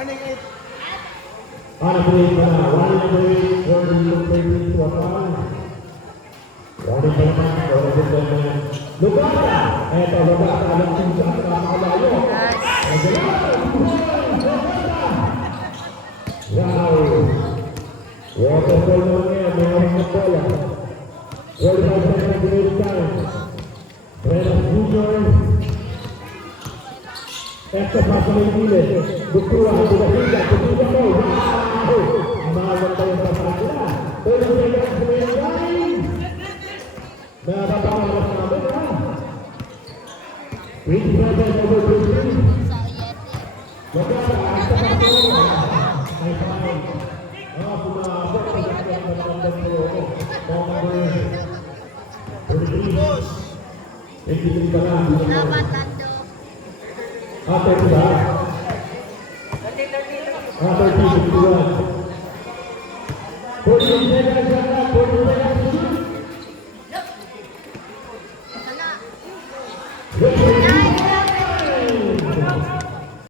Warning 8. On a break na, warning break, warning break to a foul. Warning break na, warning break na. Lugata! Eto, Lugata, alam kong siya, nakakalayo. Wow! Waterfall naman ngayon, may harap na bola. 45 seconds remaining time. Brennan Jr. Eto pa sa may gilid. Bukura, Budahiga, Budahiga mo. Wow! Maganda yung pasakila. 30 seconds remaining time. Nakatapangalas namin, ha? 27 over 13. Lugata, hasta pa sa bola. Ay, fine. Pumabot sa lahat ng magandang polo. Number 33. 23 ka lang. After sila. After 51. 48 seconds.